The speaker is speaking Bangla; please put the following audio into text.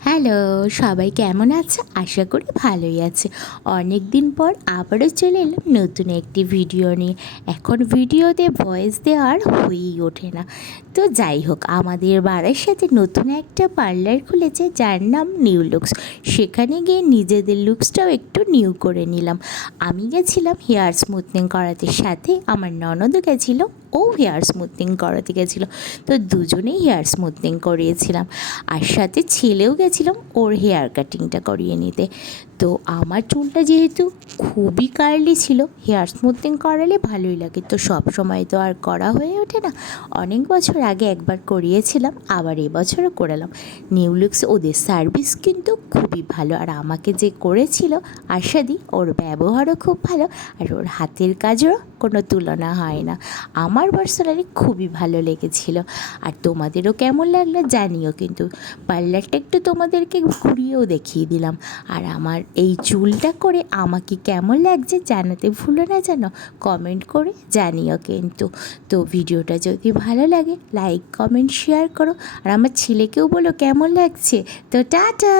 হ্যালো, সবাই কেমন আছে? আশা করি ভালোই আছে। অনেক দিন পর আবারও চলে এলাম নতুন একটি ভিডিও নিয়ে। এখন ভিডিওতে ভয়েস দেওয়ার হয়েই ওঠে না। তো যাই হোক, আমাদের বাড়ির সাথে নতুন একটা পার্লার খুলেছে যার নাম নিউ লুকস। সেখানে গিয়ে নিজেদের লুকসটাও একটু নিউ করে নিলাম। আমি গেছিলাম হেয়ার স্মুথনিং করাতে, সাথে আমার ননদও গেছিলো, ও হেয়ার স্মুথনিং করাতে গেছিলো। তো দুজনেই হেয়ার স্মুথনিং করিয়েছিলাম, আর সাথে ছেলেও গেছিলাম ওর হেয়ার কাটিংটা করিয়ে নিতে। তো আমার চুলটা যেহেতু খুবই কার্লি ছিল, হেয়ার স্মুথনিং করালে ভালোই লাগে, তো সব সময় তো আর করা হয়ে ওঠে না। অনেক বছর আগে একবার করিয়েছিলাম, আবার এবছরও করালাম। নিউ লুকস ওদের সার্ভিস কিন্তু খুবই ভালো, আর আমাকে যে করেছিল আশাদি, ওর ব্যবহারও খুব ভালো, আর ওর হাতের কাজও কোনো তুলনা হয় না। আমার পার্সোনালি খুবই ভালো লেগেছিল। আর তোমাদেরও কেমন লাগলো জানিও কিন্তু। পার্লারটা একটু তোমাদেরকে ঘুরিয়েও দেখিয়ে দিলাম। আর আমার এই চুলটা করে আমাকে কেমন লাগছে জানাতে ভুলো না যেন, কমেন্ট করে জানিও কিন্তু। তো ভিডিওটা যদি ভালো লাগে লাইক কমেন্ট শেয়ার করো, আর আমার ছেলেকেও বলো কেমন লাগছে। তো টাটা।